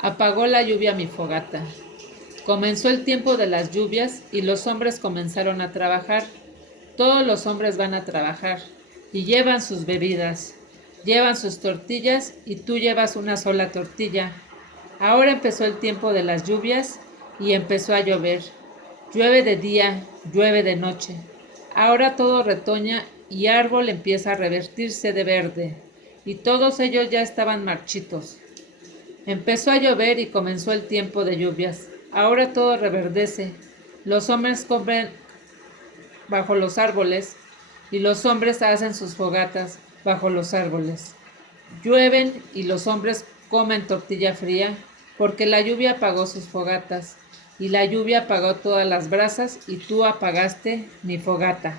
Apagó la lluvia mi fogata. Comenzó el tiempo de las lluvias y los hombres comenzaron a trabajar. Todos los hombres van a trabajar y llevan sus bebidas, llevan sus tortillas y tú llevas una sola tortilla. Ahora empezó el tiempo de las lluvias y empezó a llover. Llueve de día, llueve de noche. Ahora todo retoña y árbol empieza a revertirse de verde y todos ellos ya estaban marchitos. Empezó a llover y comenzó el tiempo de lluvias. Ahora todo reverdece. Los hombres comen bajo los árboles y los hombres hacen sus fogatas bajo los árboles. Llueven y los hombres comen tortilla fría porque la lluvia apagó sus fogatas y la lluvia apagó todas las brasas y tú apagaste mi fogata.